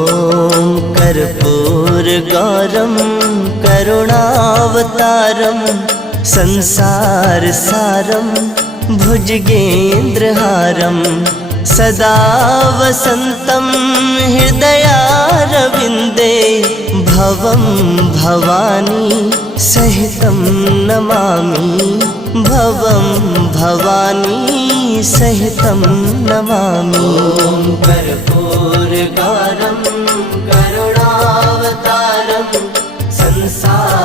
ॐ कर्पूरगौरं करुणावतारं संसारसारं भुजगेन्द्रहारं सदा वसन्तं हृदयारविन्दे भवं भवानी सहितं नमामि भवं भवानी सहितं नमामि। कर्पूरगौरं करुणावतारं संसार